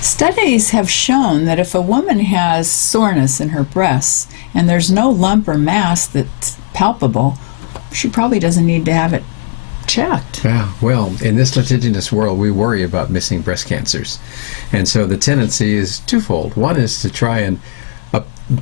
Studies have shown that if a woman has soreness in her breasts and there's no lump or mass that's palpable, she probably doesn't need to have it checked. Yeah, well, in this litigious world, we worry about missing breast cancers. And so the tendency is twofold. One is to try and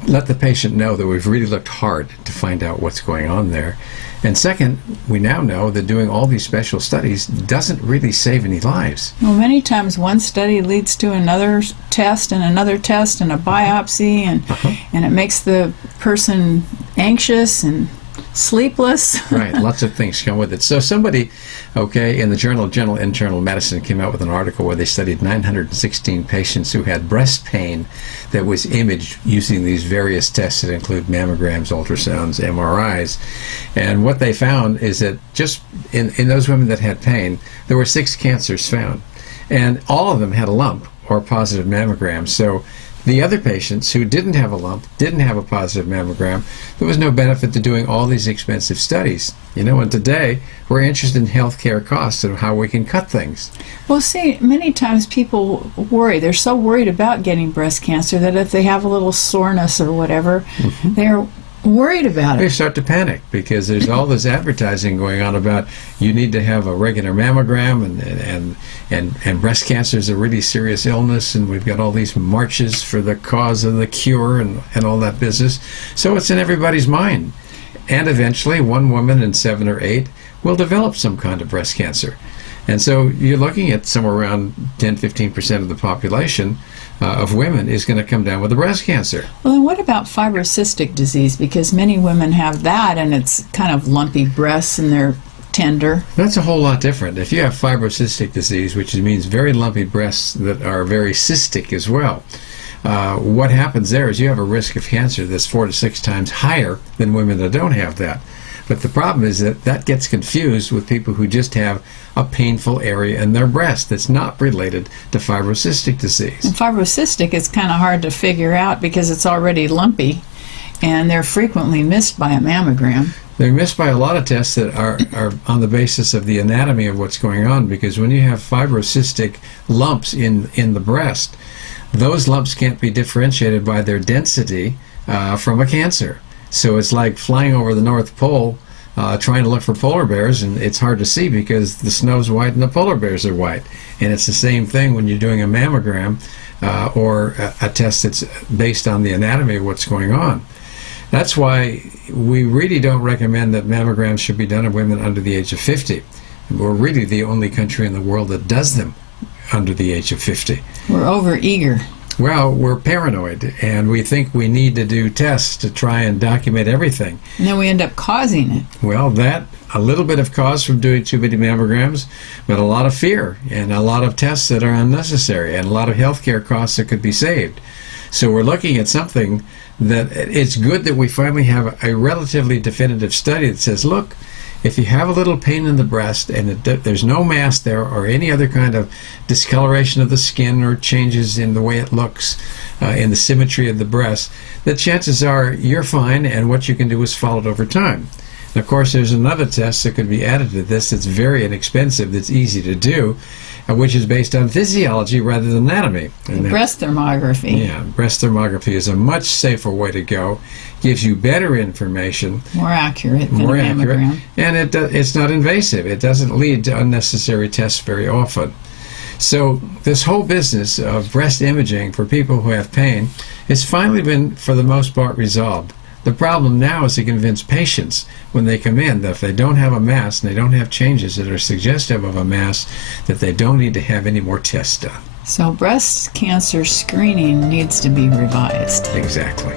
let the patient know that we've really looked hard to find out what's going on there. And second, we now know that doing all these special studies doesn't really save any lives. Well, many times one study leads to another test and another test and a biopsy, and it makes the person anxious and sleepless. Right, lots of things come with it. So somebody, in the Journal of General Internal Medicine came out with an article where they studied 916 patients who had breast pain that was imaged using these various tests that include mammograms, ultrasounds, MRIs. And what they found is that just in those women that had pain, there were 6 cancers found. And all of them had a lump or a positive mammogram. So the other patients who didn't have a lump, didn't have a positive mammogram, there was no benefit to doing all these expensive studies. And today we're interested in healthcare costs and how we can cut things. Well, see, many times people worry. They're so worried about getting breast cancer that if they have a little soreness or whatever, they're worried about it. They start to panic because there's all this advertising going on about you need to have a regular mammogram and breast cancer is a really serious illness, and we've got all these marches for the cause of the cure and all that business. So it's in everybody's mind. And eventually one woman in 7 or 8 will develop some kind of breast cancer. And so you're looking at somewhere around 10-15% of the population of women is going to come down with a breast cancer. Well, then what about fibrocystic disease? Because many women have that, and it's kind of lumpy breasts and they're tender. That's a whole lot different. If you have fibrocystic disease, which means very lumpy breasts that are very cystic as well, what happens there is you have a risk of cancer that's 4 to 6 times higher than women that don't have that. But the problem is that gets confused with people who just have a painful area in their breast that's not related to fibrocystic disease. And fibrocystic is kind of hard to figure out because it's already lumpy, and they're frequently missed by a mammogram. They're missed by a lot of tests that are on the basis of the anatomy of what's going on, because when you have fibrocystic lumps in the breast, those lumps can't be differentiated by their density from a cancer. So it's like flying over the North Pole trying to look for polar bears, and it's hard to see because the snow's white and the polar bears are white. And it's the same thing when you're doing a mammogram or a test that's based on the anatomy of what's going on. That's why we really don't recommend that mammograms should be done on women under the age of 50. We're really the only country in the world that does them under the age of 50. We're over-eager. Well, we're paranoid, and we think we need to do tests to try and document everything. And then we end up causing it. Well, a little bit of cause from doing too many mammograms, but a lot of fear and a lot of tests that are unnecessary and a lot of healthcare costs that could be saved. So we're looking at something that it's good that we finally have a relatively definitive study that says, look, if you have a little pain in the breast and there's no mass there or any other kind of discoloration of the skin or changes in the way it looks, in the symmetry of the breast, the chances are you're fine, and what you can do is follow it over time. And of course, there's another test that could be added to this that's very inexpensive, that's easy to do, which is based on physiology rather than anatomy. And breast thermography. Yeah, breast thermography is a much safer way to go. Gives you better information. More accurate than a mammogram. And it's not invasive. It doesn't lead to unnecessary tests very often. So this whole business of breast imaging for people who have pain has finally been, for the most part, resolved. The problem now is to convince patients when they come in that if they don't have a mass and they don't have changes that are suggestive of a mass, that they don't need to have any more tests done. So breast cancer screening needs to be revised. Exactly.